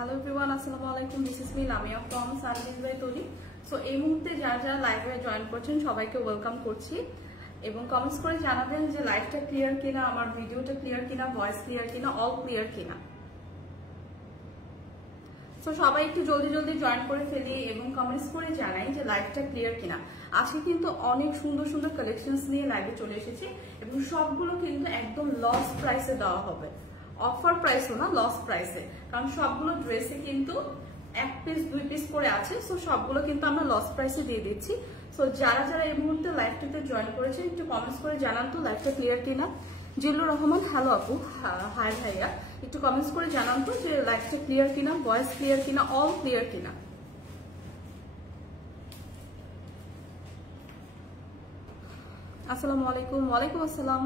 Hello everyone, আসসালামু আলাইকুম। This is me Lamia from service by তলি। সো এই মুহূর্তে যারা যারা লাইভে জয়েন করছেন সবাইকে ওয়েলকাম করছি এবং কমেন্টস করে জানাবেন যে লাইভটা ক্লিয়ার কিনা, আমার ভিডিওটা ক্লিয়ার কিনা, ভয়েস ক্লিয়ার কিনা, অল ক্লিয়ার কিনা। সো সবাই একটু জলদি জলদি জয়েন করে ফেলি এবং কমেন্টস করে জানাই যে লাইভটা ক্লিয়ার কিনা। আজকে কিন্তু অনেক সুন্দর সুন্দর কালেকশনস নিয়ে লাইভে চলে এসেছি এবং সবগুলো কিন্তু একদম লস প্রাইসে দেওয়া হবে। অফার প্রাইসও না, লস প্রাইসে, কারণ সবগুলো ড্রেসে কিন্তু 1 পিস 2 পিস করে আছে। সো সবগুলো কিন্তু আমরা লস প্রাইসে দিয়ে দিচ্ছি। সো যারা যারা এই মুহূর্তে লাইভটাতে জয়েন করেছেন একটু কমেন্টস করে জানান তো লাইভটা ক্লিয়ার কিনা। জিল্লুর রহমান, হ্যালো আপু, হাই ভাইয়া, একটু কমেন্টস করে জানান তো যে লাইভটা ক্লিয়ার কিনা, ভয়েস ক্লিয়ার কিনা, অল ক্লিয়ার কিনা। আসসালামু আলাইকুম। ওয়ালাইকুম আসসালাম।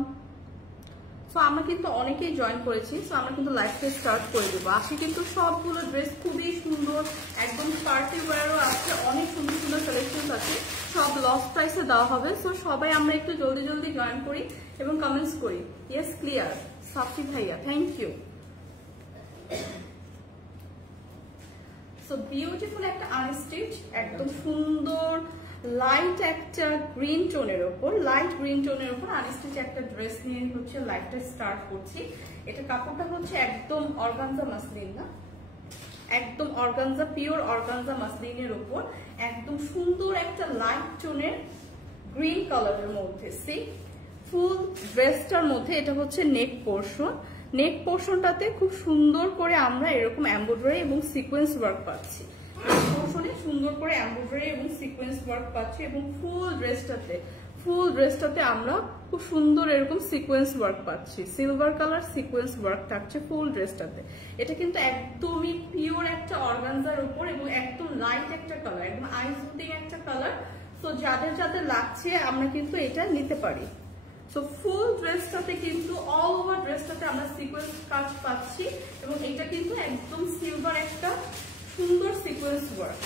সো আমরা কিন্তু অনেকেই জয়েন করেছি। সো আমরা কিন্তু লাইভটা স্টার্ট করে দেবো। আজকে কিন্তু সবগুলো ড্রেস খুবই সুন্দর, একদম পার্টি ওয়্যারও আছে, অনেক সুন্দর সুন্দর কালেকশন আছে, সব লস প্রাইসে দেওয়া হবে। সো সবাই আমরা একটু জলদি জলদি জয়েন করি এবং কমেন্টস করি। ইয়েস ক্লিয়ার সাফি ভাইয়া, থ্যাংক ইউ। সো বিউটিফুল একটা আনস্টিচ, একদম সুন্দর লাইট একটা গ্রিন টোনের উপর, লাইট গ্রিন টোনের উপর আনস্টিচ একটা ড্রেস নিয়ে হচ্ছে লাইভটা স্টার্ট করছি। এটা কাপড়টা হচ্ছে একদম অর্গানজা মাসলিন, না একদম অর্গানজা, পিওর অর্গানজা মাসলিনের উপর একদম সুন্দর একটা লাইট টোনের গ্রিন কালারের মধ্যে। সি ফুল ড্রেসটার মধ্যে এটা হচ্ছে নেক পোর্শন। নেক পোর্শনটাতে খুব সুন্দর করে আমরা এরকম এমব্রয়ডারি এবং সিকোয়েন্স ওয়ার্ক পাচ্ছি। পোর্শনে সুন্দর করে এমব্রয়ডারি এবং সিকোয়েন্স ওয়ার্ক পাচ্ছি এবং ফুল ড্রেসটাতে আমরা খুব সুন্দর এরকম সিকোয়েন্স ওয়ার্ক পাচ্ছি। সিলভার কালার সিকোয়েন্স ওয়ার্ক থাকছে ফুল ড্রেসটাতে। এটা কিন্তু একদমই পিওর একটা অর্গানজার উপর এবং একদম লাইট একটা কালার, একদম আইস সুদিং একটা কালার। সো যাদের যাদের লাগছে আমরা কিন্তু এটা নিতে পারি। সো ফুল ড্রেসটাতে কিন্তু অল ওভার ড্রেসটাতে আমরা সিকোয়েন্স কাজ পাচ্ছি এবং এটা কিন্তু একদম সিলভার একটা সুন্দর সিকোয়েন্স ওয়ার্ক।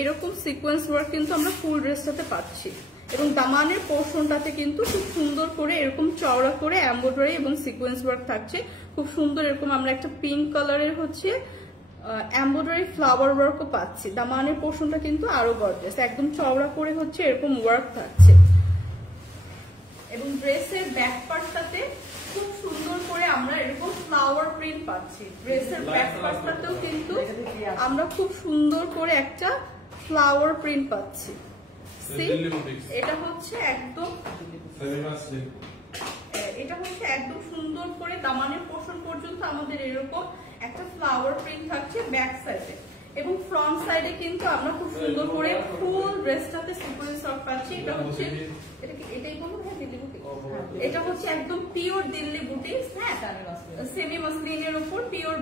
এরকম সিকোয়েন্স ওয়ার্ক কিন্তু আমরা ফুল ড্রেসটাতে পাচ্ছি এবং দামানের পোর্শনটাতে কিন্তু খুব সুন্দর করে এরকম চওড়া করে এমব্রয়ডারি এবং সিকোয়েন্স ওয়ার্ক থাকছে। খুব সুন্দর এরকম আমরা একটা পিঙ্ক কালারের হচ্ছে এমব্রয়ডারি ফ্লাওয়ার ওয়ার্কও পাচ্ছি। দামানের পোর্শনটা কিন্তু আরো গর্জিয়াস, একদম চওড়া করে হচ্ছে এরকম ওয়ার্ক থাকছে এবং ড্রেসের ব্যাক পার্টটাতে খুব সুন্দর করে আমরা এরকম ফ্লাওয়ার প্রিন্ট পাচ্ছি। ড্রেসের ব্যাক পার্টটাতেও কিন্তু আমরা খুব সুন্দর করে একটা ফ্লাওয়ার প্রিন্ট পাচ্ছি। এটা হচ্ছে একদম সুন্দর করে দামানের পোর্শন পর্যন্ত আমাদের এরকম একটা ফ্লাওয়ার প্রিন্ট থাকছে ব্যাক সাইডে এবং ফ্রন্ট সাইডে কিন্তু আমরা খুব সুন্দর করে ফুল ড্রেসটাতে সিকোয়েন্স ওয়ার্ক পাচ্ছি। এটা হচ্ছে এটাই বলবো, হ্যাঁ দিল্লি বুটিক। এটা হচ্ছে একদম পিওর দিল্লি বুটিক, হ্যাঁ সেমি মাসলিনের উপর পিওর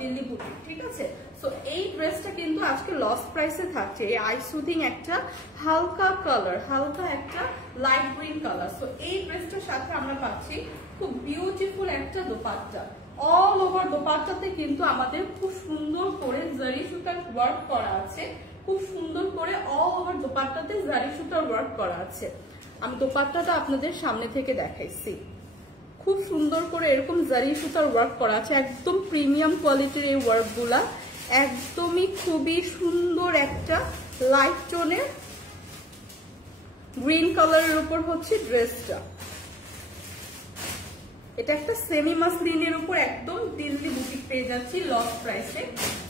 দিল্লি বুটিক, ঠিক আছে। সো এই ড্রেসটা কিন্তু আজকে লস প্রাইসে থাকছে। এই আই সুদিং একটা হালকা কালার, হালকা একটা লাইট গ্রিন কালার। সো এই ড্রেসটার সাথে আমরা পাচ্ছি খুব বিউটিফুল একটা দোপাট্টা। অল ওভার দোপাট্টাতে কিন্তু আমাদের খুব সুন্দর করে জারি সুতার ওয়ার্ক করা আছে। খুব সুন্দর করে অল ওভার দোপাট্টাতে জারি সুতার ওয়ার্ক করা আছে। আমি দোপাট্টাটা আপনাদের সামনে থেকে দেখাইছি। খুব সুন্দর করে এরকম জারি সুতার ওয়ার্ক করা আছে, একদম প্রিমিয়াম কোয়ালিটির এই ওয়ার্কগুলা, একদমই খুবই সুন্দর একটা লাইট টোনের গ্রিন কালারের উপর হচ্ছে ড্রেসটা। এটা একটা সেমি মাসলিনের উপর একদম দিল্লি বুটিক পেয়ে যাচ্ছি লস প্রাইসে।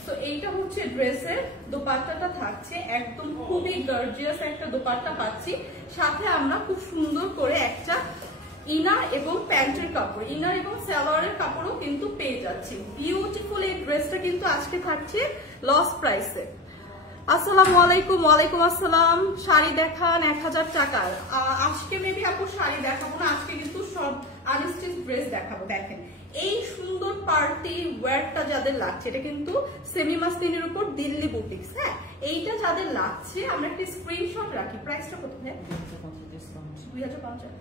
তো এইটা হচ্ছে ড্রেসের দোপাট্টাটা থাকছে, একদম খুবই গর্জিয়াস একটা দোপাট্টা পাচ্ছি। সাথে আমরা খুব সুন্দর করে একটা ইনার এবং প্যান্টের কাপড়, ইনার এবং সালোয়ারের কাপড়ও কিন্তু পেয়ে যাচ্ছি। বিউটিফুল এই ড্রেসটা কিন্তু আজকে থাকছে লস প্রাইসে। আসসালামু আলাইকুম। ওয়ালাইকুম আসসালাম। শাড়ি দেখান 1000 টাকার। আজকে মেবি আপু শাড়ি দেখাবো না, আজকে কিন্তু সব আনস্টিচ ড্রেস দেখাবো। দেখেন এই সুন্দর পার্টি ওয়্যারটা যাদের লাগছে, এটা কিন্তু সেমি মাসলিনের উপর দিল্লি বুটিক্স, হ্যাঁ এইটা যাদের লাগছে আমরা একটা স্ক্রিনশট রাখি। প্রাইসটা কত? 2050,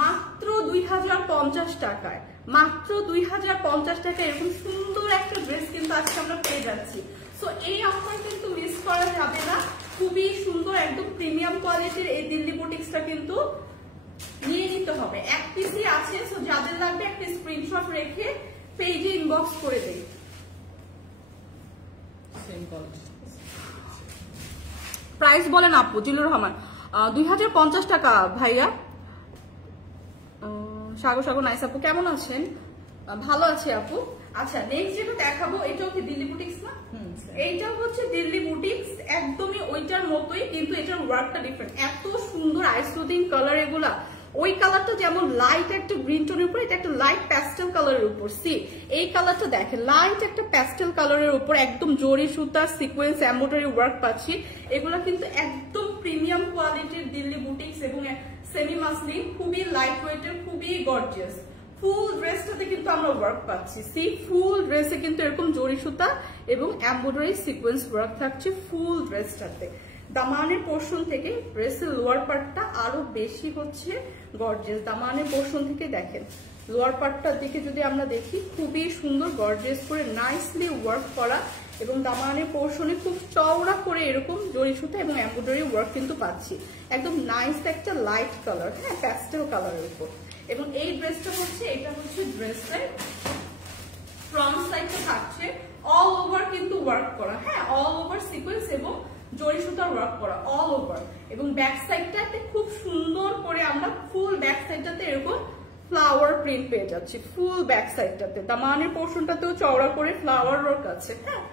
মাত্র 2050 টাকায়, মাত্র 2050 টাকায় এরকম সুন্দর একটা ড্রেস কিন্তু আজকে আমরা পেয়ে যাচ্ছি। সো এই অফার কিন্তু মিস করা যাবে না। খুবই সুন্দর একদম প্রিমিয়াম কোয়ালিটির এই দিল্লি বুটিক্সটা কিন্তু নিয়ে নিতে হবে। এক পিসই আছে। সো যাদের লাগবে একটা স্ক্রিনশট রেখে পেজে ইনবক্স করে দেই। প্রাইস বলেন আপু। জিলুর রহমান 2050 টাকা ভাইয়া। সাগর সাগর নাইস আপু কেমন আছেন? ভালো আছে আপু। আচ্ছা নেক্সট যেটা দেখাবো এটাও কি দিল্লি বুটিক্স না? এইটা হচ্ছে দিল্লি বুটিক্স, একদমই ওইটার মতোই, কিন্তু এটার ওয়ার্কটা ডিফারেন্ট। এত সুন্দর আইসোদিং কালার এগুলা। ওই কালারটা যেমন লাইট একটা গ্রিন টোনের উপর, এটা একটা লাইট প্যাস্টেল কালারের উপর। সি এই কালারটা দেখেন, লাইট একটা প্যাস্টেল কালারের উপর একদম জরি সুতা সিকোয়েন্স এমব্রয়ডারি ওয়ার্ক পাচ্ছি। এগুলা কিন্তু একদম প্রিমিয়াম কোয়ালিটির দিল্লি বুটিক্স এবং সেমি মাসলিন, খুবই লাইট ওয়েটের, খুবই গর্জিয়াস। ফুল ড্রেসটাতে কিন্তু আমরা ওয়ার্ক পাচ্ছি। সি ফুল ড্রেসে কিন্তু এরকম জরি সুতা এবং এমব্রয়ডারি সিকোয়েন্স ওয়ার্ক থাকছে ফুল ড্রেসটাতে। দামানের পোর্শন থেকে ড্রেসের লোয়ার পার্টটা আরো বেশি হচ্ছে গর্জিয়াস। দামানের পোর্শন থেকে দেখেন লোয়ার পার্টটার দিকে যদি আমরা দেখি, খুবই সুন্দর গর্জিয়াস করে নাইসলি ওয়ার্ক করা, এবং দামানের পোর্শনে খুব চওড়া করে এরকম জরি সুতা এবং এমব্রয়ডারি ওয়ার্ক কিন্তু পাচ্ছি। একদম নাইস একটা লাইট কালার, হ্যাঁ প্যাস্টেল কালারের উপর। এবং এই ড্রেসটা হচ্ছে, এটা হচ্ছে ড্রেসের ফ্রন্ট সাইডটা থাকছে অল ওভার কিন্তু ওয়ার্ক করা, হ্যাঁ অল ওভার সিকোয়েন্স এবং জরি সুতার ওয়ার্ক করা অল ওভার। এবং ব্যাক সাইডটাতে খুব সুন্দর করে আমরা ফুল ব্যাক সাইডটাতে এরকম ফ্লাওয়ার প্রিন্ট পেয়ে যাচ্ছি ফুল ব্যাক সাইডটাতে। দামানের পোর্শনটাতেও চওড়া করে ফ্লাওয়ার ওয়ার্ক আছে, হ্যাঁ।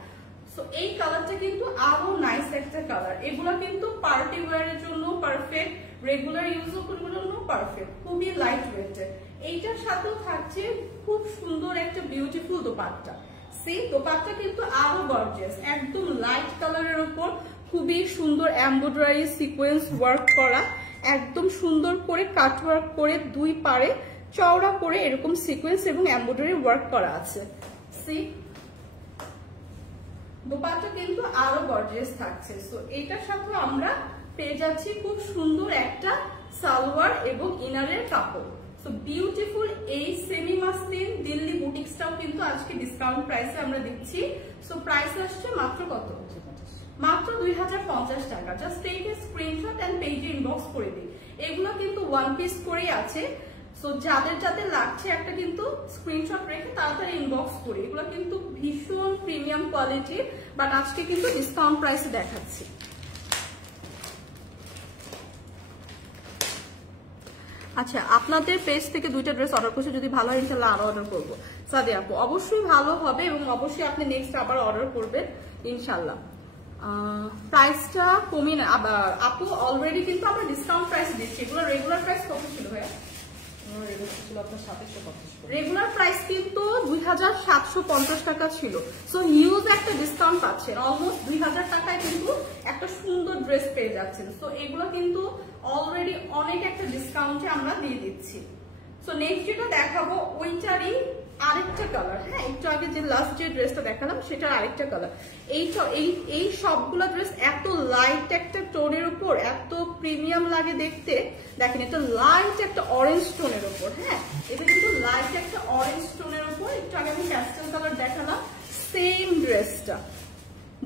সো এই কালারটা কিন্তু আরো নাইস একটা কালার। এগুলা কিন্তু পার্টি ওয়্যারের জন্য পারফেক্ট, রেগুলার ইউজও করার জন্য পারফেক্ট, খুবই লাইট ওয়েটের। এইটার সাথেও থাকছে খুব সুন্দর একটা বিউটিফুল দোপাট্টা। সি দোপাট্টা কিন্তু আরো গর্জিয়াস, একদম লাইট কালারের উপর খুবই সুন্দর এমব্রয়ডারি সিকোয়েন্স ওয়ার্ক করা, একদম সুন্দর করে কাট ওয়ার্ক করে দুই পারে চওড়া করে এরকম সিকোয়েন্স এবং এমব্রয়ডারি ওয়ার্ক করা আছে। সি দোপাট্টা কিন্তু আরো গর্জিয়াস থাকছে। সো এটার সাথে আমরা পেয়ে যাচ্ছি খুব সুন্দর একটা সালোয়ার এবং ইনারের কাপড়। সো বিউটিফুল এই সেমি মাসলিন দিল্লি বুটিক্সটাও কিন্তু আজকে ডিসকাউন্ট প্রাইসে আমরা দিচ্ছি। সো প্রাইস আসছে মাত্র কত? মাত্র 2050 টাকা। Just take a screenshot and পেজে ইনবক্স করে দিই। এগুলো কিন্তু ওয়ান পিস করেই আছে। সো যাদের যাদের লাগছে একটা কিন্তু স্ক্রিনশট রেখে তাড়াতাড়ি ইনবক্স করি। এগুলো কিন্তু ভীষণ প্রিমিয়াম কোয়ালিটির, বাট আজকে কিন্তু ডিসকাউন্ট প্রাইসে দেখাচ্ছি। আচ্ছা আপনাদের পেজ থেকে দুইটা ড্রেস অর্ডার করছে, যদি ভালো হয় ইনশাআল্লাহ আরো অর্ডার করবো। সাদি আপু অবশ্যই ভালো হবে এবং অবশ্যই আপনি নেক্সট আবার অর্ডার করবেন ইনশাআল্লাহ। প্রাইসটা কমিয়ে না আপু, অলরেডি কিন্তু আমরা ডিসকাউন্ট প্রাইস দিচ্ছি। এগুলো রেগুলার প্রাইস কত ছিল ভাইয়া? রেগুলার প্রাইস কিন্তু 2750 টাকা ছিল। সো হিউজ একটা ডিসকাউন্ট পাচ্ছেন, অলমোস্ট 2000 টাকায় কিন্তু একটা সুন্দর ড্রেস পেয়ে যাচ্ছেন। সো এগুলো কিন্তু অলরেডি অনেক একটা ডিসকাউন্টে আমরা দিয়ে দিচ্ছি। সো নেক্সট যেটা দেখাবো ওইটারই আরেকটা কালার, হ্যাঁ একটু আগে যে লাস্ট যে ড্রেসটা দেখালাম সেটার আরেকটা কালার। এই সবগুলো ড্রেস এত লাইট একটা টোনের উপর এত প্রিমিয়াম লাগে দেখতে। দেখেন এটা লাইট একটা অরেঞ্জ টোনের উপর, হ্যাঁ এটা কিন্তু লাইট একটা অরেঞ্জ টোনের উপর। একটু আগে আমি প্যাস্টেল কালার দেখালাম, সেম ড্রেসটা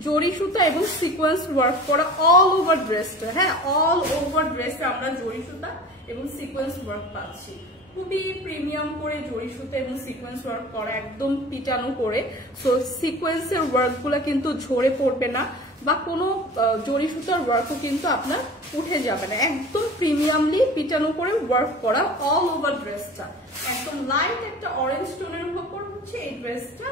জরি সুতা এবং সিকোয়েন্স ওয়ার্ক করা অল ওভার ড্রেসটা, হ্যাঁ অল ওভার ড্রেসে আমরা জরি সুতা এবং সিকোয়েন্স ওয়ার্ক পাচ্ছি। খুবই প্রিমিয়াম করে জরি সুতা এবং সিকোয়েন্স ওয়ার্ক করা, একদম পিটানো করে। সো সিকোয়েন্সের ওয়ার্ক গুলা কিন্তু ঝরে পড়বে না বা কোনো জরি সুতার ওয়ার্কও কিন্তু আপনার উঠে যাবে না। একদম প্রিমিয়ামলি পিটানো করে ওয়ার্ক করা অল ওভার ড্রেসটা। একদম লাইট একটা অরেঞ্জ টোনের উপর হচ্ছে এই ড্রেসটা।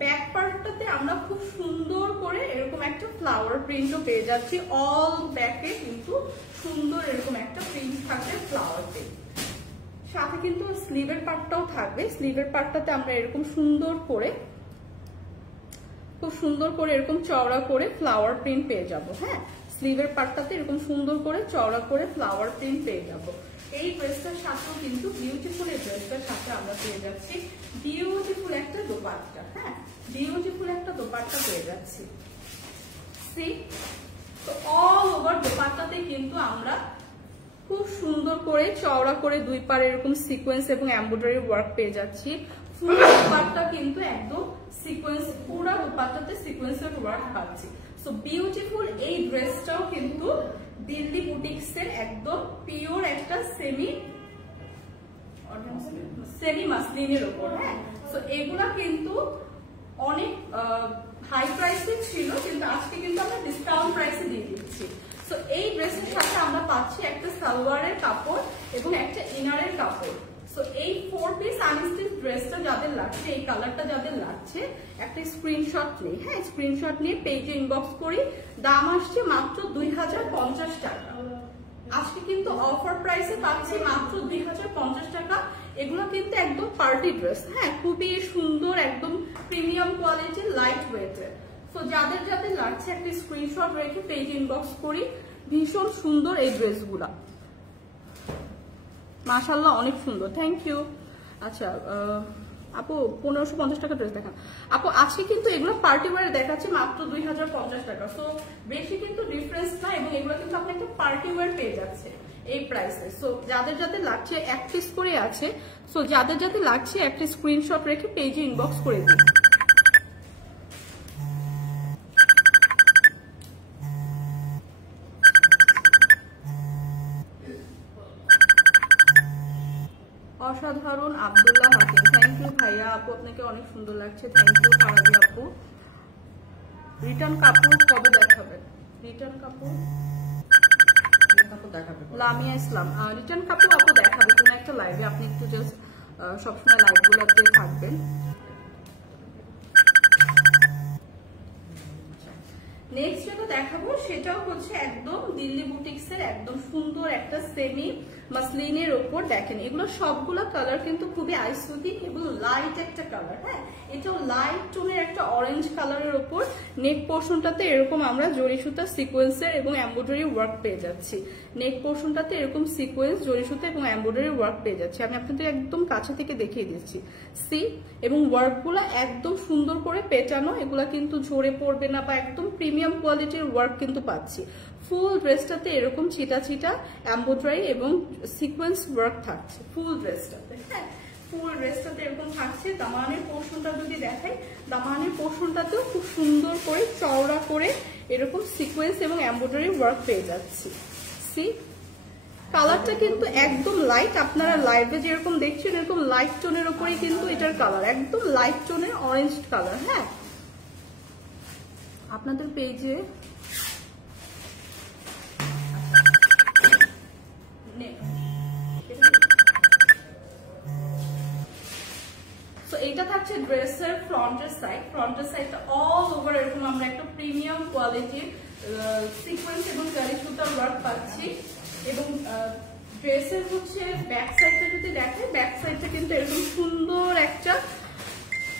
ব্যাক পার্টটাতে আমরা খুব সুন্দর করে এরকম একটা ফ্লাওয়ার প্রিন্টও পেয়ে যাচ্ছি। অল ব্যাকে কিন্তু সুন্দর এরকম একটা প্রিন্ট থাকবে ফ্লাওয়ার প্রিন্ট। সাথে কিন্তু স্লিভের পার্টটাও থাকবে। স্লিভের পার্টটাতে আমরা এরকম সুন্দর করে খুব সুন্দর করে এরকম চওড়া করে ফ্লাওয়ার প্রিন্ট পেয়ে যাব, হ্যাঁ স্লিভের পার্টটাতে এরকম সুন্দর করে চওড়া করে ফ্লাওয়ার প্রিন্ট পেয়ে যাব। এই ড্রেসটার সাথেও কিন্তু বিউটিফুল এই ড্রেসটার সাথে আমরা পেয়ে যাচ্ছি বিউটিফুল একটা দোপাট্টা, হ্যাঁ বিউটিফুল একটা দোপাট্টা পেয়ে যাচ্ছি। সি তো অল ওভার দোপাট্টাতে কিন্তু আমরা খুব সুন্দর করে চওড়া করে দুই পারে এরকম সিকোয়েন্স এবং এমব্রয়ডারি ওয়ার্ক পেয়ে যাচ্ছি। ফুল দোপাট্টা কিন্তু একদম সিকোয়েন্স, পুরো দোপাট্টাতে সিকোয়েন্সের ওয়ার্ক পাচ্ছি। সো বিউটিফুল এই ড্রেসটাও কিন্তু দিল্লি বুটিক্সের একদম পিওর একটা সেমি মাসলিনের উপর, হ্যাঁ সো এগুলা কিন্তু অনেক হাই প্রাইসে ছিল, কিন্তু আজকে কিন্তু আমরা ডিসকাউন্ট প্রাইসে দিয়ে দিচ্ছি। সো এই ড্রেসের সাথে আমরা পাচ্ছি একটা সালোয়ারের কাপড় এবং একটা ইনারের কাপড়। সো এই 4 পিস আনস্টিচ ড্রেসটা যাদের লাগছে, এই কালারটা যাদের লাগছে, একটা স্ক্রিনশট নেই। হ্যাঁ, স্ক্রিনশট নিয়ে পেজে ইনবক্স করি। দাম আসছে মাত্র 2050 টাকা। আজকে কিন্তু অফার প্রাইসে পাচ্ছি মাত্র 2050 টাকা। এগুলো কিন্তু একদম পার্টি ড্রেস। হ্যাঁ, খুবই সুন্দর, একদম প্রিমিয়াম কোয়ালিটির, লাইট ওয়েটের। তো যাদের যাদের লাগছে একটা স্ক্রিনশট রেখে পেজে ইনবক্স করি। ভীষণ সুন্দর এই ড্রেসগুলা, মাশাআল্লাহ অনেক সুন্দর। Thank you. আচ্ছা আপু 1550 টাকা ড্রেস দেখান। আপু আজকে কিন্তু এগুলো পার্টি ওয়্যার দেখাচ্ছে মাত্র 2050 টাকা। সো বেশি কিন্তু ডিফারেন্স না, এবং এগুলো কিন্তু আপনি একটা পার্টি ওয়্যার পেয়ে যাচ্ছে এই প্রাইসে। সো যাদের যাদের লাগছে এক পিস করে আছে। সো যাদের যাদের লাগছে একটা স্ক্রিনশট রেখে পেজে ইনবক্স করে দিন। অসাধারণ আব্দুল্লাহ হাকিম, থ্যাংক ইউ ভাইয়া। আপু আপনাকে অনেক সুন্দর লাগছে, থ্যাংক ইউ ফারাবি আপু। রিটার্ন কাপড় কবে দেখাবে? রিটার্ন কাপড় দেখাবে লামিয়া ইসলাম। রিটার্ন কাপড় আপু দেখাবে কোন একটা লাইভে। আপনি একটু জাস্ট সবসময় লাইভগুলোতে থাকবেন। নেক্সট যেটা দেখাবো সেটাও হচ্ছে একদম দিল্লি বুটিক্সের একদম সুন্দর একটা সেমি মাসলিনের ওপর। দেখেন এগুলো সবগুলো কালার কিন্তু খুবই আইসুদিং এবং লাইট একটা কালার। হ্যাঁ, এটাও লাইট টোনের একটা অরেঞ্জ কালারের ওপর। নেক পোর্শনটাতে এরকম আমরা জরি সুতা সিকোয়েন্সের এবং এমব্রয়ডারি ওয়ার্ক পেয়ে যাচ্ছি। নেক পোর্শনটাতে এরকম সিকোয়েন্স, জরি সুতা এবং এমব্রয়ডারি ওয়ার্ক পেয়ে যাচ্ছি। আমি আপনাদের একদম কাছে থেকে দেখিয়ে দিচ্ছি। সি এবং ওয়ার্কগুলো একদম সুন্দর করে পেটানো, এগুলা কিন্তু ঝরে পড়বে না, বা একদম প্রিমিয়াম কোয়ালিটির ওয়ার্ক কিন্তু পাচ্ছি। ফুল ড্রেসটাতে এরকম ছিটা ছিটা এমব্রয়ডারি এবং সিকোয়েন্স ওয়ার্ক থাকছে ফুল ড্রেসটাতে। হ্যাঁ, ফুল ড্রেসটাতে এরকম থাকছে। দামানের পোর্শনটা যদি দেখাই, দামানের পোর্শনটাতেও খুব সুন্দর করে চওড়া করে এরকম সিকোয়েন্স এবং এমব্রয়ডারি ওয়ার্ক পেয়ে যাচ্ছি। সি কালারটা কিন্তু একদম লাইট, আপনারা লাইভে যেরকম দেখছেন এরকম লাইট টোনের উপরেই কিন্তু এটার কালার, একদম লাইট টোনের অরেঞ্জ কালার। হ্যাঁ, আপনাদের পেজে এইটা থাকছে ড্রেসের ফ্রন্টের সাইড। ফ্রন্টের সাইডটা অল ওভার এরকম আমরা একটা প্রিমিয়াম কোয়ালিটির সিকোয়েন্স এবং জারি সুতার ওয়ার্ক পাচ্ছি। এবং ড্রেসের হচ্ছে ব্যাক সাইডটা যদি দেখেন, ব্যাক সাইডটা কিন্তু এরকম সুন্দর একটা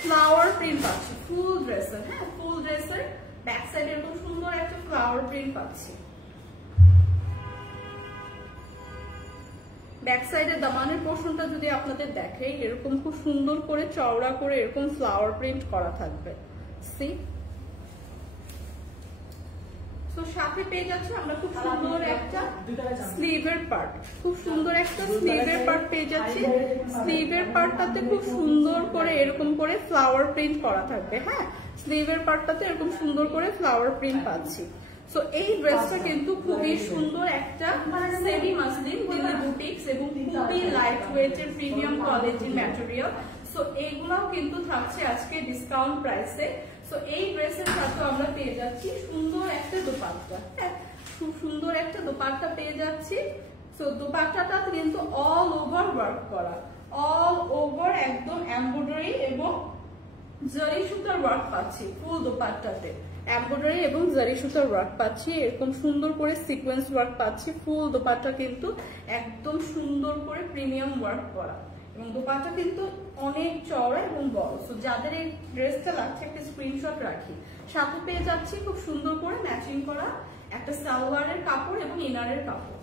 ফ্লাওয়ার প্রিন্ট পাচ্ছি ফুল ড্রেসের। হ্যাঁ, ফুল ড্রেসের ব্যাক সাইড এরকম সুন্দর একটা ফ্লাওয়ার প্রিন্ট পাচ্ছি। ব্যাক সাইডের দামানের পোর্শনটা যদি আপনাদের দেখে, এরকম খুব সুন্দর করে চওড়া করে এরকম ফ্লাওয়ার প্রিন্ট করা থাকবে। সি তো সাথে পেয়ে যাচ্ছে আমরা খুব সুন্দর একটা স্লিভের পার্ট, খুব সুন্দর একটা স্লিভের পার্ট পেয়ে যাচ্ছি। স্লিভের পার্টটাতে খুব সুন্দর করে এরকম করে ফ্লাওয়ার প্রিন্ট করা থাকবে। হ্যাঁ, স্লিভের পার্টটাতে এরকম সুন্দর করে ফ্লাওয়ার প্রিন্ট পাচ্ছি। সো এই ড্রেসটা কিন্তু খুবই সুন্দর একটা সেমি মাসলিন দিল্লি বুটিক্স এবং খুবই লাইট ওয়েটের প্রিমিয়াম কোয়ালিটির ম্যাটেরিয়াল। সো এইগুলাও কিন্তু থাকছে আজকে ডিসকাউন্ট প্রাইসে। সো এই ড্রেসের সাথে আমরা পেয়ে যাচ্ছি সুন্দর একটা দোপাট্টা। হ্যাঁ, খুব সুন্দর একটা দোপাট্টা পেয়ে যাচ্ছি। সো দোপাট্টাটা কিন্তু অল ওভার ওয়ার্ক করা, অল ওভার একদম এমব্রয়ডারি এবং জারি সুতার ওয়ার্ক পাচ্ছি ফুল দোপাট্টাতে। এমব্রয়ডারি এবং জারি সুতার ওয়ার্ক পাচ্ছি, এরকম সুন্দর করে সিকোয়েন্স ওয়ার্ক পাচ্ছি। ফুল দোপাট্টা কিন্তু একদম সুন্দর করে প্রিমিয়াম ওয়ার্ক করা, এবং দোপাট্টা কিন্তু অনেক চওড়া এবং বড়। সো যাদের এই ড্রেসটা লাগছে একটা স্ক্রিনশট রাখি। সাথে পেয়ে যাচ্ছি খুব সুন্দর করে ম্যাচিং করা একটা সালোয়ারের কাপড় এবং ইনারের কাপড়।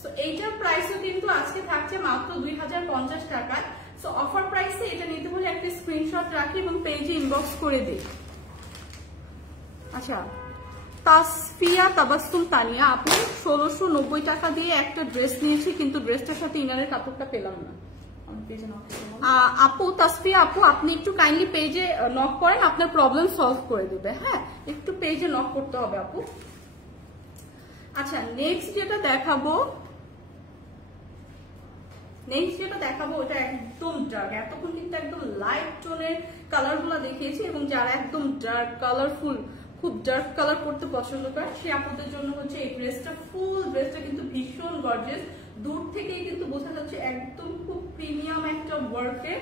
সো এইটার প্রাইসও কিন্তু আজকে থাকছে মাত্র 2050 টাকায়। সো অফার প্রাইসে এটা নিতে হলে একটা স্ক্রিনশট রাখি এবং পেজে ইনবক্স করে দিই। আচ্ছা, তাসফিয়া তাবাসসুম তানিয়া আপু 1690 টাকা দিয়ে একটা ড্রেস নিয়েছি, কিন্তু ড্রেসটার সাথে ইনারের কাপড়টা পেলাম না। আপু তাসফিয়া আপু, আপনি একটু কাইন্ডলি পেজে নক করেন, আপনার প্রবলেম সলভ করে দিবে। হ্যাঁ, একটু পেজে নক করতে হবে আপু। আচ্ছা, নেক্সট যেটা দেখাবো ওটা একদম ডার্ক, এতক্ষণ কিন্তু একদম লাইট টোনের কালারগুলো দেখিয়েছি, এবং যারা একদম ডার্ক কালারফুল, খুব ডার্ক কালার করতে পছন্দ করেন সেই আপনাদের জন্য হচ্ছে এই ড্রেসটা। ফুল ড্রেসটা কিন্তু ভীষণ গর্জিয়াস, দূর থেকেই কিন্তু বোঝা যাচ্ছে একদম খুব প্রিমিয়াম একটা ওয়ার্কে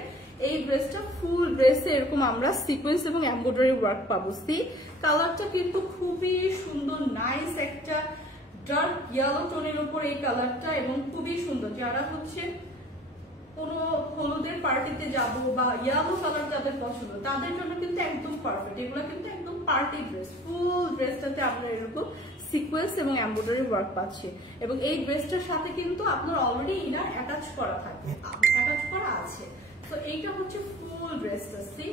এই ড্রেসটা। ফুল ড্রেসে এরকম আমরা সিকোয়েন্স এবং এমব্রয়ডারি ওয়ার্ক পাবো। সি কালারটা কিন্তু খুবই সুন্দর, নাইস একটা ডার্ক ইয়েলো টোনের উপর এই কালারটা, এবং খুবই সুন্দর। যারা হচ্ছে কোনো হলুদের পার্টিতে যাব বা ইয়েলো কালার যাদের পছন্দ তাদের জন্য কিন্তু একদম পারফেক্ট। এগুলো কিন্তু একদম পার্টি ড্রেস। ফুল ড্রেসটাতে আমরা এরকম সিকোয়েন্স এবং এমব্রয়ডারি ওয়ার্ক পাচ্ছি, এবং এই ড্রেসটার সাথে কিন্তু আপনার অলরেডি ইনার অ্যাটাচ করা থাকবে, অ্যাটাচ করা আছে। তো এইটা হচ্ছে ফুল ড্রেসটা। সি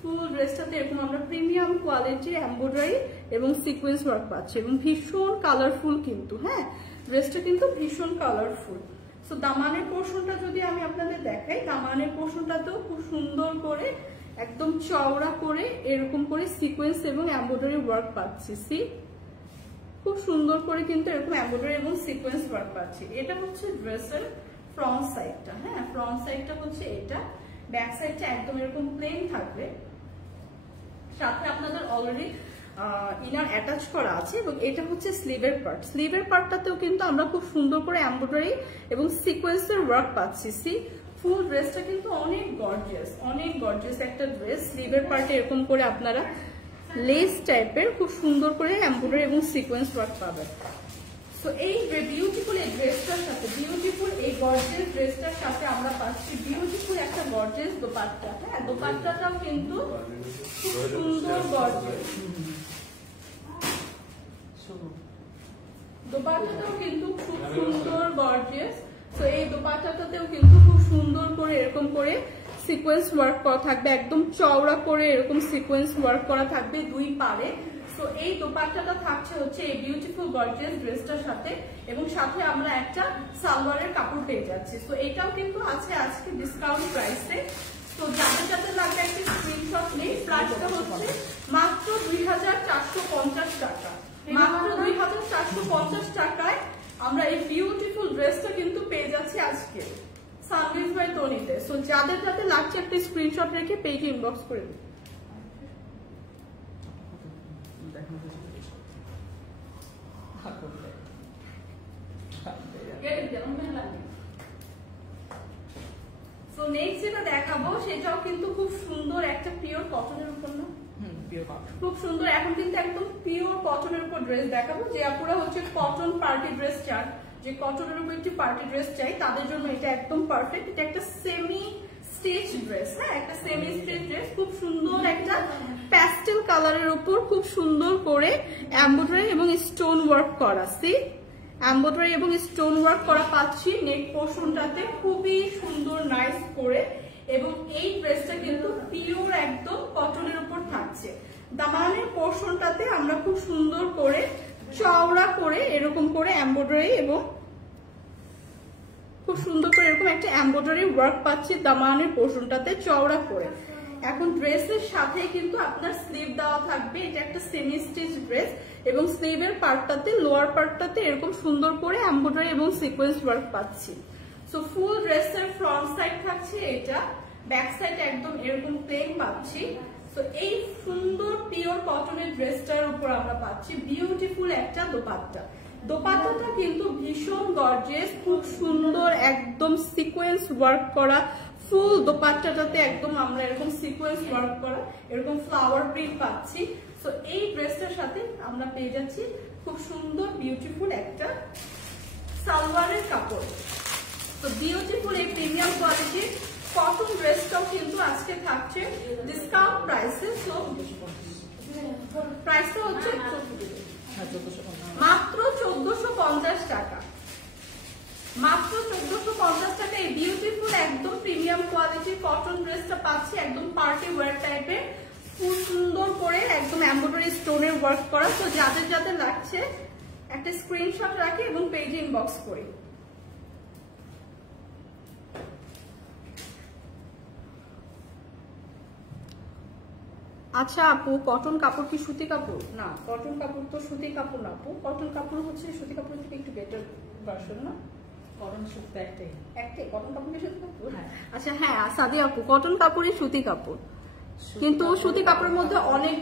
ফুল ড্রেসটাতে এরকম আমরা প্রিমিয়াম কোয়ালিটির এমব্রয়ডারি এবং সিকোয়েন্স ওয়ার্ক পাচ্ছি, এবং ভীষণ কালারফুল কিন্তু। হ্যাঁ, ড্রেসটা কিন্তু ভীষণ কালারফুল। তো দামানের পোর্শনটা যদি আমি আপনাদের দেখাই, দামানের পোর্শনটাতেও খুব সুন্দর করে একদম চওড়া করে এরকম করে সিকোয়েন্স এবং এমব্রয়ডারি ওয়ার্ক পাচ্ছি। সি খুব সুন্দর করে কিন্তু এরকম এমব্রয়ডারি এবং সিকোয়েন্স ওয়ার্ক পাচ্ছি। এটা হচ্ছে ড্রেসের ফ্রন্ট সাইডটা। হ্যাঁ, ফ্রন্ট সাইডটা হচ্ছে এটা, ব্যাক সাইডটা একদম এরকম প্লেন থাকবে, সাথে আপনাদের অলরেডি ইনার অ্যাটাচ করা আছে, এবং এটা হচ্ছে স্লিভের পার্ট। স্লিভের পার্টটাতেও কিন্তু আমরা খুব সুন্দর করে এমব্রয়ডারি এবং সিকোয়েন্সের ওয়ার্ক পাচ্ছি। সি ফুল ড্রেসটা কিন্তু অনেক গর্জিয়াস, অনেক গর্জিয়াস একটা ড্রেস। স্লিভের পার্টে এরকম করে আপনারা লেস টাইপের খুব সুন্দর করে এমব্রয়ডারি এবং সিকোয়েন্স ওয়ার্ক পাবেন। সো এই বিউটিফুল এই ড্রেসটার সাথে, বিউটিফুল এই গর্জিয়াস ড্রেসটার সাথে আমরা পাচ্ছি বিউটিফুল একটা গর্জিয়াস দোপাট্টা। হ্যাঁ, দোপাট্টাটাও কিন্তু খুব সুন্দর গর্জিয়াস, দোপাট্টাটাও কিন্তু খুব সুন্দর গর্জিয়াস। তো এই দোপাট্টাটাতেও কিন্তু খুব সুন্দর করে এরকম করে সিকোয়েন্স ওয়ার্ক করা থাকবে, একদম চওড়া করে এরকম সিকোয়েন্স ওয়ার্ক করা থাকবে দুই পারে। তো এই দোপাট্টাটা থাকছে হচ্ছে এই বিউটিফুল গর্জিয়াস ড্রেসটার সাথে, এবং সাথে আমরা একটা সালোয়ারের কাপড় পেয়ে যাচ্ছি। তো এটাও কিন্তু আছে আজকে ডিসকাউন্ট প্রাইসে। তো যাদের যাদের লাগবে একটা স্ক্রিনশট নেই। প্রাইসটা হচ্ছে মাত্র 2450 টাকা, মাত্র 2450 টাকায় আমরা এই বিউটিফুল ড্রেসটা কিন্তু পেয়ে যাচ্ছি আজকে সানরাইজ বাই তনিতে। সো যাদের যাদের লাগছে একটা স্ক্রিনশট রেখে পেজে ইনবক্স করে দিন। সো নেক্সট যেটা দেখাবো সেটাও কিন্তু খুব সুন্দর একটা পিওর কটনের উপর, না খুব সুন্দর। এখন কিন্তু একদম পিওর কটনের উপর ড্রেস দেখাবো। যে আপুরা হচ্ছে কটন পার্টি ড্রেস চান, যে কটনের উপর একটি পার্টি ড্রেস চাই, তাদের জন্য এটা একদম পারফেক্ট। এটা একটা সেমি স্টিচ ড্রেস। হ্যাঁ, একটা সেমি স্টিচ ড্রেস, খুব সুন্দর একটা প্যাস্টেল কালারের উপর খুব সুন্দর করে এমব্রয়ডারি এবং স্টোন ওয়ার্ক করা। সি এমব্রয়ডারি এবং স্টোন ওয়ার্ক করা পাচ্ছি নেক পোর্শনটাতে, খুবই সুন্দর নাইস করে। এবং এই ড্রেসটা কিন্তু পিওর একদম কটনের উপর থাকছে। দামানের পোর্শনটাতে আমরা খুব সুন্দর করে চওড়া করে এরকম করে এমব্রয়ডারি এবং খুব সুন্দর করে এরকম একটা এমব্রয়ডারি ওয়ার্ক পাচ্ছি দামানের পোর্শনটাতে চওড়া করে। এখন ড্রেসের সাথে কিন্তু আপনার স্লিভ দেওয়া থাকবে। এটা একটা সেমি স্টিচ ড্রেস, এবং স্লিভের পার্টটাতে লোয়ার পার্টটাতে এরকম সুন্দর করে এমব্রয়ডারি এবং সিকোয়েন্স ওয়ার্ক পাচ্ছি। সো ফুল ড্রেসের ফ্রন্ট সাইড থাকছে এটা, ব্যাক সাইড একদম এরকম প্লেন পাচ্ছি। তো এই সুন্দর পিওর কটনের ড্রেসটার উপর আমরা পাচ্ছি বিউটিফুল একটা দোপাট্টা। দোপাট্টাটা কিন্তু ভীষণ গর্জিয়াস, খুব সুন্দর একদম সিকোয়েন্স ওয়ার্ক করা। ফুল দোপাট্টাটাতে একদম আমরা এরকম সিকোয়েন্স ওয়ার্ক করা এরকম ফ্লাওয়ার প্রিন্ট পাচ্ছি। তো এই ড্রেসটার সাথে আমরা পেয়ে যাচ্ছি খুব সুন্দর বিউটিফুল একটা সালোয়ারের কাপড়। তো বিউটিফুল এই প্রিমিয়াম কোয়ালিটির কটন ড্রেসটাও কিন্তু আজকে থাকছে ডিসকাউন্ট প্রাইসে। সো প্রাইসটা হচ্ছে মাত্র 1450 টাকা, মাত্র 1450 টাকা এই বিউটিফুল একদম প্রিমিয়াম কোয়ালিটির কটন ড্রেসটা পাচ্ছি, একদম পার্টি ওয়্যার টাইপের, খুব সুন্দর করে একদম এমব্রয়ডারি স্টোনের ওয়ার্ক করা। তো যাদের যাদের লাগছে একটা স্ক্রিনশট রাখি এবং পেজে ইনবক্স করি। আচ্ছা আপু, কটন কাপড় কি সুতি কাপড়? না, কটন কাপড় তো সুতি কাপড় না আপু, কটন কাপড় হচ্ছে সুতি কাপড় থেকে একটু বেটার ভার্সন, না কটন সুতি একটাই কটন কাপড়ের সুতি কাপড়। আচ্ছা হ্যাঁ সাদিয়া আপু, কটন কাপড়ই সুতি কাপড়, কিন্তু সুতি কাপড়ের মধ্যে অনেক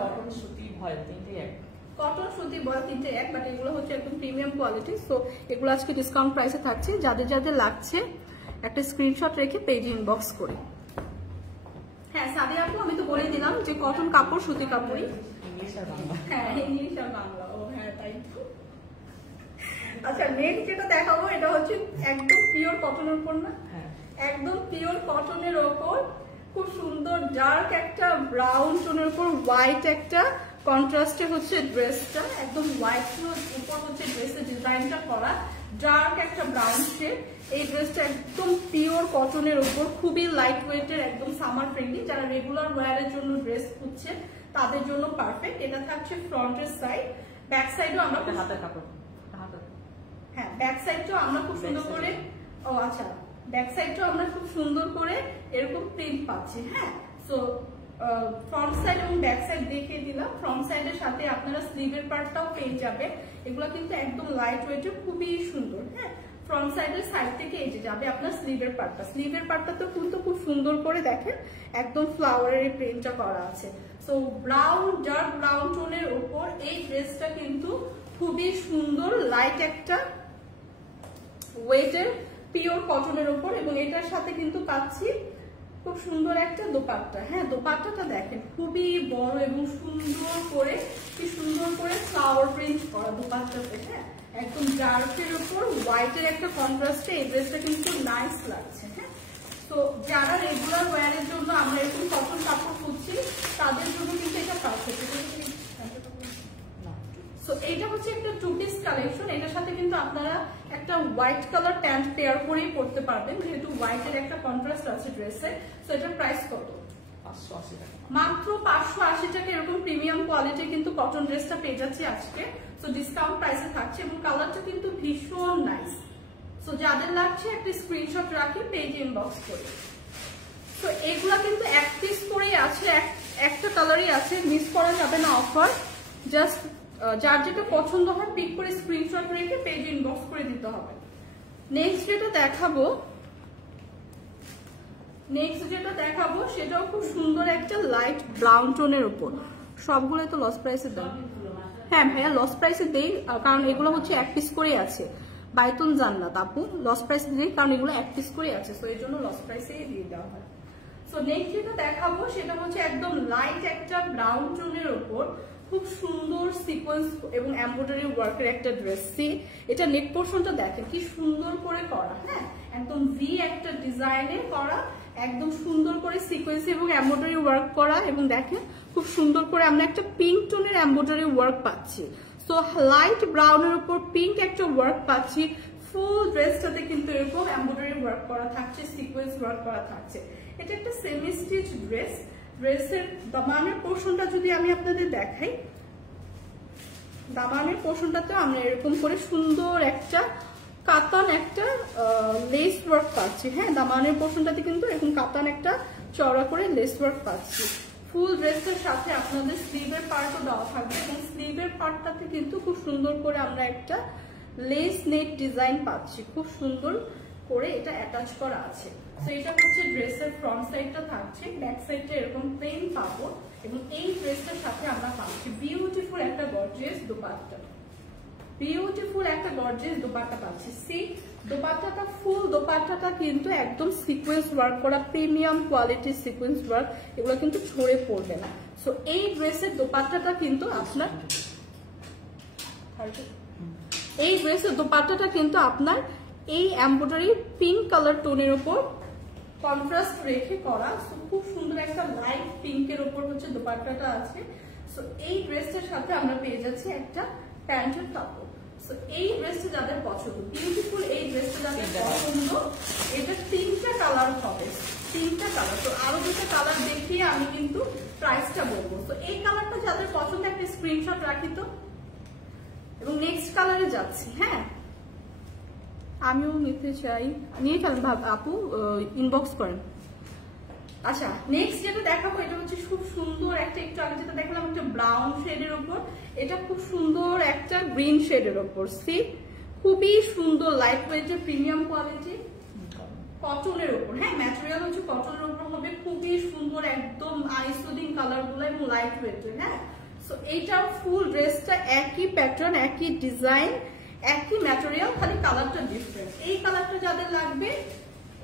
কটন সুতি ভয় তিনটেই এক, কটন সুতি বল তিনটে এক, বাট এগুলো হচ্ছে একদম প্রিমিয়াম কোয়ালিটি। সো এগুলো আজকে ডিসকাউন্ট প্রাইসে থাকছে, যাদের যাদের লাগছে একটা স্ক্রিনশট রেখে পেজে ইনবক্স করে। হ্যাঁ সাদিয়া আপু, আমি তো বলে দিলাম যে কটন কাপড় সুতি কাপড়ই, ইংলিশ আর বাংলা। হ্যাঁ ইংলিশ আর বাংলা। ও হ্যাঁ তাই তো। আচ্ছা নেক্সট যেটা দেখাবো এটা হচ্ছে একদম পিওর কটনের উপর না, একদম পিওর কটনের ওপর খুব সুন্দর ডার্ক একটা ব্রাউন টোনের উপর হোয়াইট একটা কন্ট্রাস্টে হচ্ছে ড্রেসটা, একদম হোয়াইট উপর হচ্ছে ড্রেসের ডিজাইনটা করা, ডার্ক একটা ব্রাউন শেড। এই ড্রেসটা একদম পিওর কটনের উপর, খুবই লাইট ওয়েটের, একদম সামার ফ্রেন্ডলি। যারা রেগুলার ওয়্যারের জন্য ড্রেস খুঁজছে তাদের জন্য পারফেক্ট। এটা থাকছে ফ্রন্টের সাইড, ব্যাক সাইডও আমরা হাতের কাপড়, হ্যাঁ ব্যাক সাইডটাও আমরা খুব সুন্দর করে, ও আচ্ছা ব্যাক সাইডটাও আমরা খুব সুন্দর করে এরকম প্রিন্ট পাচ্ছি। হ্যাঁ সো ফ্রন্ট সাইড এবং ব্যাক সাইড দেখিয়ে দিলাম। ফ্রন্ট সাইডের সাথে আপনারা স্লিভের পার্টটাও পেয়ে যাবে, এগুলো কিন্তু একদম লাইট ওয়েটের, খুবই সুন্দর। হ্যাঁ ফ্রন্ট সাইডের সাইড থেকে এই যে যাবে আপনার স্লিভের পার্টটা, স্লিভের পার্টটা তো কিন্তু খুব সুন্দর করে দেখেন একদম ফ্লাওয়ারের প্রিন্টটা করা আছে। সো ব্রাউন, ডার্ক ব্রাউন টোনের উপর এই ড্রেসটা কিন্তু খুবই সুন্দর, লাইট একটা ওয়েটের পিওর কটনের উপর, এবং এটার সাথে কিন্তু পাচ্ছি খুব সুন্দর একটা দোপাট্টা। হ্যাঁ দোপাট্টাটা দেখেন খুবই বড় এবং সুন্দর করে, কি সুন্দর করে ফ্লাওয়ার প্রিন্ট করা দোপাট্টাতে। হ্যাঁ একদম ডার্কের উপর হোয়াইটের একটা কন্ট্রাস্টে এই ড্রেসটা কিন্তু নাইস লাগছে। হ্যাঁ তো যারা রেগুলার ওয়্যারের জন্য আমরা এরকম কটন কাপড় খুঁজছি তাদের জন্য কিন্তু এটা পারফেক্ট। সো এইটা হচ্ছে একটা টু পিস কালেকশন, এটার সাথে কিন্তু আপনারা একটা হোয়াইট কালার প্যান্ট পেয়ার করেই পরতে পারবেন, যেহেতু হোয়াইটের একটা কন্ট্রাস্ট আছে ড্রেসে। সো এটার প্রাইস কত? 580 টাকা, মাত্র 580 টাকা। এরকম প্রিমিয়াম কোয়ালিটি কিন্তু কটন ড্রেসটা পেয়ে যাচ্ছি আজকে। সো ডিসকাউন্ট প্রাইসে থাকছে এবং কালারটা কিন্তু ভীষণ নাইস। সো যাদের লাগছে একটা স্ক্রিনশট রাখি, পেজে ইনবক্স করে। তো এগুলা কিন্তু এক পিস করেই আছে, একটা কালারই আছে, মিস করা যাবে না অফার। জাস্ট যার যেটা পছন্দ হয় পিক করে স্ক্রিনশট রেখে পেজে ইনবক্স করে দিতে হবে। নেক্সট যেটা দেখাবো সেটাও খুব সুন্দর একটা লাইট ব্রাউন টোনের উপর। সবগুলো তো লস প্রাইসে দাম। হ্যাঁ ভাইয়া লস প্রাইসে দেই, কারণ এগুলো হচ্ছে এক পিস করেই আছে। বাইতুন জান্নাত আপু লস প্রাইসে দেই, কারণ এগুলো এক পিস করেই আছে, সো এর জন্য লস প্রাইসেই দিয়ে দেওয়া হয়। সো নেক্সট যেটা দেখাবো সেটা হচ্ছে একদম লাইট একটা ব্রাউন টোনের উপর খুব সুন্দর সিকোয়েন্স এবং এমব্রয়ডারি ওয়ার্কের একটা ড্রেস। এটা নেক পোর্শনটা দেখেন কি সুন্দর করে করা। হ্যাঁ একদম ভি একটা ডিজাইনে করা, একদম সুন্দর করে সিকোয়েন্স এবং এমব্রয়ডারি ওয়ার্ক করা, এবং দেখেন খুব সুন্দর করে আমরা একটা পিঙ্ক টোনের এমব্রয়ডারি ওয়ার্ক পাচ্ছি। সো লাইট ব্রাউনের উপর পিঙ্ক একটা ওয়ার্ক পাচ্ছি। ফুল ড্রেসটাতে কিন্তু এরকম এমব্রয়ডারি ওয়ার্ক করা থাকছে, সিকোয়েন্স ওয়ার্ক করা থাকছে। এটা একটা সেমি স্টিচ ড্রেস। ড্রেসের দামানের পোর্শনটা যদি আমি আপনাদের দেখাই, দামানের পোর্শনটাতেও আমরা এরকম করে সুন্দর একটা কাতান একটা লেস ওয়ার্ক পাচ্ছি। হ্যাঁ দামানের পোর্শনটাতে কিন্তু এরকম কাতান একটা চড়া করে লেস ওয়ার্ক পাচ্ছি। ফুল ড্রেসের সাথে আপনাদের স্লিভের পার্টও দেওয়া থাকবে, এবং স্লিভের পার্টটাতে কিন্তু খুব সুন্দর করে আমরা একটা লেস নেক ডিজাইন পাচ্ছি, খুব সুন্দর করে এটা অ্যাটাচ করা আছে। তো এটা হচ্ছে ড্রেসের ফ্রন্ট সাইডটা থাকছে, ব্যাক সাইডটা এরকম প্লেন পাবো, এবং এই ড্রেসটার সাথে আমরা পাচ্ছি বিউটিফুল একটা গর্জিয়াস দোপাট্টা। বিউটিফুল একটা গর্জিয়াস দোপাট্টা পাচ্ছি। সি দোপাট্টাটা, ফুল দোপাট্টাটা কিন্তু একদম সিকোয়েন্স ওয়ার্ক করা, প্রিমিয়াম কোয়ালিটির সিকোয়েন্স ওয়ার্ক, এগুলো কিন্তু ছড়ে পড়বে না। সো এই ড্রেসের দোপাট্টাটা কিন্তু আপনার এই এমব্রয়ডারি পিঙ্ক কালার টোনের উপর কন্ট্রাস্ট রেখে করা। খুব সুন্দর একটা লাইট পিঙ্কের উপর হচ্ছে দোপাট্টাটা আছে। সো এই ড্রেসটার সাথে আমরা পেয়ে যাচ্ছি একটা প্যান্টের কাপড়। সো এই ড্রেসটা যাদের পছন্দ, বিউটিফুল এই ড্রেসটা যাদের পছন্দ, এটা 3টা কালার হবে, 3টা কালার। তো আরো 2টা কালার দেখিয়ে আমি কিন্তু প্রাইসটা বলবো। তো এই কালারটা যাদের পছন্দ একটা স্ক্রিনশট রাখি তো, এবং নেক্সট কালারে যাচ্ছি। হ্যাঁ আমিও নিতে চাই, নিয়ে ফেলেন আপু, ইনবক্স করেন। আচ্ছা নেক্সট যেটা দেখাবো এটা হচ্ছে খুব সুন্দর একটা, একটু আগে যেটা দেখালাম একটা ব্রাউন শেডের উপর, এটা খুব সুন্দর একটা গ্রিন শেডের উপর। সি খুবই সুন্দর লাইট ওয়েটের প্রিমিয়াম কোয়ালিটি কটনের উপর, হ্যাঁ ম্যাটেরিয়াল হচ্ছে কটনের উপর হবে, খুবই সুন্দর একদম আইসোডিং কালার গুলো এবং লাইট ওয়েটের। হ্যাঁ, সো এইটা ফুল ড্রেসটা একই প্যাটার্ন, একই ডিজাইন, একই ম্যাটেরিয়াল, খালি কালারটা ডিফারেন্ট। এই কালারটা যাদের লাগবে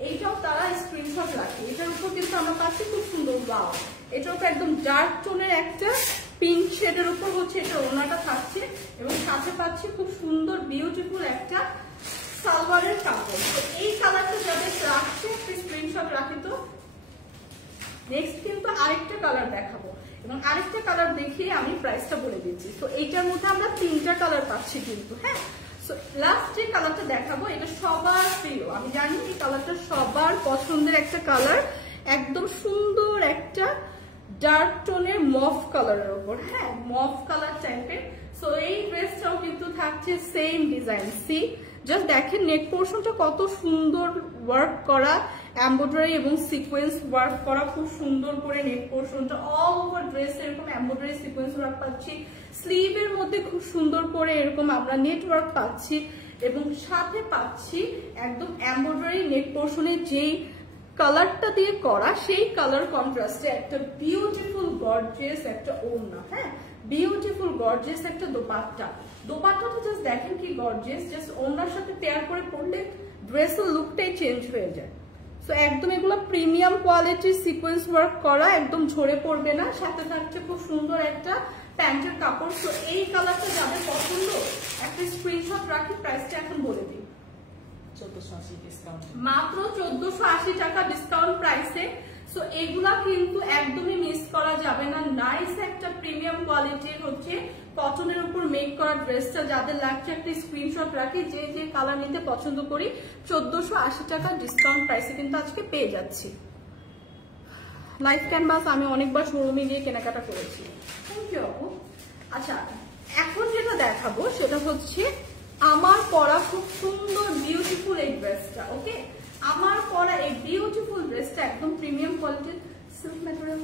এইটাও তারা স্ক্রিনশট রাখে। এটার উপর কিন্তু আমরা পাচ্ছি খুব সুন্দর ওয়াও, এটার উপর একদম ডার্ক টোনের একটা পিঙ্ক শেডের উপর হচ্ছে এটা ওড়নাটা থাকছে এবং সাথে পাচ্ছি খুব সুন্দর বিউটিফুল একটা সালোয়ারের কাপড়। তো এই কালারটা যাদের রাখছে একটা স্ক্রিনশট রাখি। তো নেক্সট কিন্তু আরেকটা কালার দেখাবো এবং আরেকটা কালার দেখিয়ে আমি প্রাইসটা বলে দিচ্ছি। তো এইটার মধ্যে আমরা 3টা কালার পাচ্ছি কিন্তু। হ্যাঁ, সো লাস্ট যে কালারটা দেখাবো এটা সবার প্রিয়, আমি জানি এই কালারটা সবার পছন্দের একটা কালার, একদম সুন্দর একটা ডার্ক টোনের মফ কালারের উপর। হ্যাঁ, মফ কালার টাইপের। সো এই ড্রেসটাও কিন্তু থাকছে সেম ডিজাইন। সি জাস্ট দেখেন নেক পোর্শনটা কত সুন্দর ওয়ার্ক করা, এমব্রয়ডারি এবং সিকোয়েন্স ওয়ার্ক করা, খুব সুন্দর করে নেক পোর্শনটা অল ওভার ড্রেস এরকম এমব্রয়ডারি সিকোয়েন্স ওয়ার্ক পাচ্ছি। স্লিভের মধ্যে খুব সুন্দর করে এরকম আমরা নেট ওয়ার্ক পাচ্ছি এবং সাথে পাচ্ছি একদম এমব্রয়ডারি নেক পোর্শনে যেই কালারটা দিয়ে করা সেই কালার কন্ট্রাস্টে একটা বিউটিফুল গর্জিয়াস একটা ওড়না। হ্যাঁ, বিউটিফুল গর্জিয়াস একটা দোপাট্টা। দোপাট্টাটা জাস্ট দেখেন কি গর্জিয়াস, জাস্ট ওড়নার সাথে পেয়ার করে পরলে ড্রেসের লুকটাই চেঞ্জ হয়ে যায়। সো একদম এগুলো প্রিমিয়াম কোয়ালিটির সিকোয়েন্স ওয়ার্ক করা, একদম ঝরে পড়বে না, সাথে থাকছে খুব সুন্দর একটা প্যান্টের কাপড়। তো এই কালারটা যাদের পছন্দ একটা স্ক্রিনশট রাখি, প্রাইসটা এখন বলে দিই। 1480 ডিসকাউন্ট, মাত্র 1480 টাকা ডিসকাউন্ট প্রাইসে। সো এগুলা কিন্তু একদমই মিস করা যাবে না। নাইস একটা প্রিমিয়াম কোয়ালিটির হচ্ছে কটনের উপর মেক করা ড্রেসটা যাদের লাগছে একটা স্ক্রিনশট রাখি, যে যে কালার নিতে পছন্দ করি 1480 টাকা ডিসকাউন্ট প্রাইসে কিন্তু আজকে পেয়ে যাচ্ছি। লাইফ ক্যানভাস আমি অনেকবার শোরুমে গিয়ে কেনাকাটা করেছি। থ্যাংক ইউ আপু। আচ্ছা, এখন যেটা দেখাবো সেটা হচ্ছে আমার পরা খুব সুন্দর বিউটিফুল এই ড্রেসটা। ওকে, আমার পরা এই বিউটিফুল ড্রেসটা একদম প্রিমিয়াম কোয়ালিটির সিল্ক ম্যাটেরিয়াল,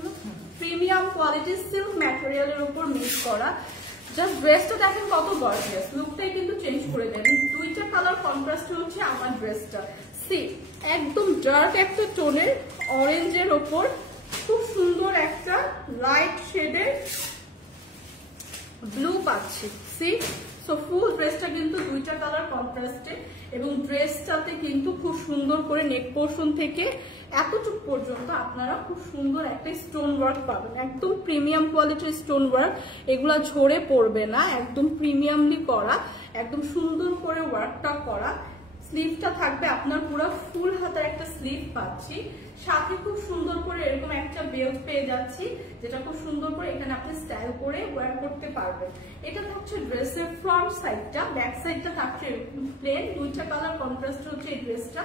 প্রিমিয়াম কোয়ালিটির সিল্ক ম্যাটেরিয়ালের উপর মেক করা। জাস্ট ড্রেসটা দেখেন কত গর্জিয়াস, লুকটাই কিন্তু চেঞ্জ করে দেবেন। 2টা কালার কন্ট্রাস্ট হচ্ছে আমার ড্রেসটা। সি একদম ডার্ক একটা টোনের অরেঞ্জের ওপর খুব সুন্দর একটা লাইট শেডের ব্লু পাচ্ছি। সি সো ফুল ড্রেসটা কিন্তু 2টা কালার কন্ট্রাস্টে এবং ড্রেসটাতে কিন্তু খুব সুন্দর করে নেক পোর্শন থেকে এতটুকু পর্যন্ত আপনারা খুব সুন্দর একটা স্টোন ওয়ার্ক পাবেন, একদম প্রিমিয়াম কোয়ালিটির স্টোন ওয়ার্ক। এগুলা ঝরে পড়বে না, একদম প্রিমিয়ামলি করা, একদম সুন্দর করে ওয়ার্কটা করা। স্লিভটা থাকবে আপনার পুরো ফুল হাতের একটা স্লিভ পাচ্ছি, সাথে খুব সুন্দর করে এরকম একটা বেল্ট পেয়ে যাচ্ছি, যেটা খুব সুন্দর করে এখানে আপনি স্টাইল করে ওয়্যার করতে পারবেন। এটা থাকছে ড্রেসের ফ্রন্ট সাইডটা, ব্যাক সাইডটা থাকছে প্লেন। 2টা কালার কন্ট্রাস্ট হচ্ছে এই ড্রেসটা।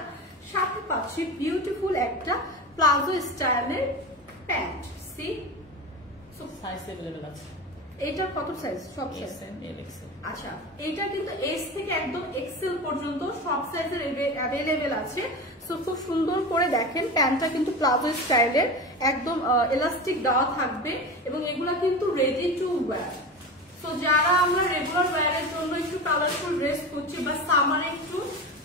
সাথে পাচ্ছি বিউটিফুল একটা প্লাজো স্টাইলের প্যান্ট। সি সো সাইজ अवेलेबल আছে। এইটার কত সাইজ? সব সাইজ। আচ্ছা, এইটা কিন্তু এস থেকে একদম এক্সেল পর্যন্ত সব সাইজের অ্যাভেলেবেল আছে। সো খুব সুন্দর করে দেখেন প্যান্টটা কিন্তু প্লাজো স্টাইলের, একদম এলাস্টিক দেওয়া থাকবে এবং এগুলা কিন্তু রেডি টু ওয়্যার। সো যারা আমরা রেগুলার ওয়্যারের জন্য একটু কালারফুল ড্রেস করছি বা সামারে একটু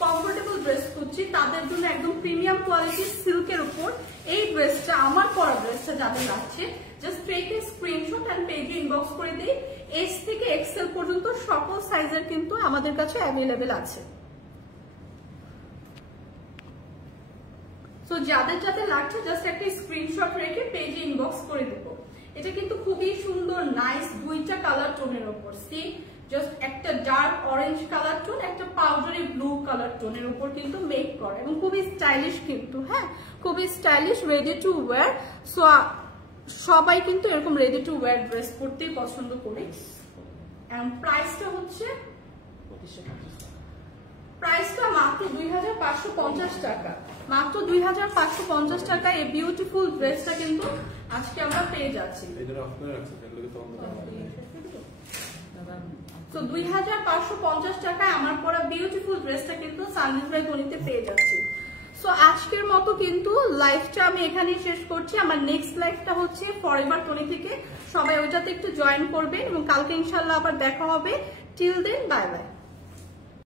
কমফোর্টেবল ড্রেস করছি, তাদের জন্য একদম প্রিমিয়াম কোয়ালিটির সিল্কের উপর এই ড্রেসটা, আমার পরা ড্রেসটা যাদের লাগছে, just take a screenshot and পেজে ইনবক্স করে দিই। এস থেকে এক্সেল পর্যন্ত সকল সাইজের কিন্তু আমাদের কাছে অ্যাভেলেবেল আছে। সো যাদের যাদের লাগছে জাস্ট একটা স্ক্রিনশট রেখে পেজে ইনবক্স করে দেব। এটা কিন্তু খুবই সুন্দর নাইস 2টা কালার টোনের উপর। সি জাস্ট একটা ডার্ক অরেঞ্জ কালার টোন, একটা পাউডারি ব্লু কালার টোনের উপর কিন্তু মেক করা এবং খুবই স্টাইলিশ কিন্তু। হ্যাঁ, খুবই stylish, ready to wire. So সবাই কিন্তু এরকম রেডি টু ওয়্যার ড্রেস পরতেই পছন্দ করি। এন্ড প্রাইসটা হচ্ছে প্রাইসটা মাত্র 2550 টাকা। মাত্র 2550 টাকা এই বিউটিফুল ড্রেসটা কিন্তু আজকে আমরা পেয়ে যাচ্ছি। তো 2550 টাকায় আমার পরা বিউটিফুল ড্রেসটা কিন্তু সানভিজ বাই তনিতে পেয়ে যাচ্ছি। সো আজকের মতো কিন্তু লাইভটা আমি এখানেই শেষ করছি। আমার নেক্সট লাইভটা হচ্ছে ফরএভার তনি থেকে, সবাই ওইটাতে একটু জয়েন করবেন এবং কালকে ইনশাল্লাহ আবার দেখা হবে। Till then bye by.